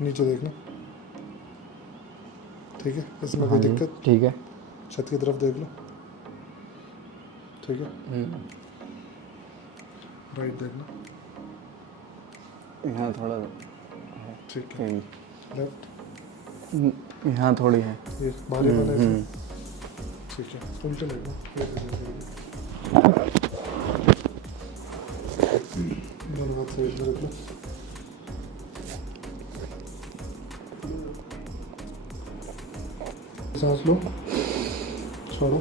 नीचे देखना, ठीक है? इसमें कोई हाँ जी, दिक्कत? ठीक है। छत की तरफ देख लो, ठीक है? राइट देखना, यहाँ थोड़ा ठीक है? लेफ्ट, यहाँ थोड़ी है। ये भारी वाला है इसमें, ठीक है? उल्टे देखना, दोनों हाथ से इसमें रख लो, सांस लो, छोड़ो।